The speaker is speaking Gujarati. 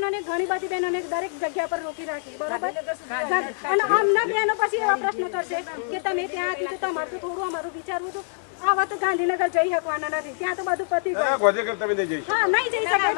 બહેનોને ઘણી બધી બહેનોને દરેક જગ્યા પર રોકી રાખી, બરોબર? અને અમના બહેનો પછી એવા પ્રશ્ન કરશે કે તમે ત્યાં હતી તો તમારે તો થોડું અમારું વિચારવું હતું. આવા તો ગાંધીનગર જઈ શકવાના નથી, ત્યાં તો બધું પતી ગયું. હા, નહીં જઈ શકાય.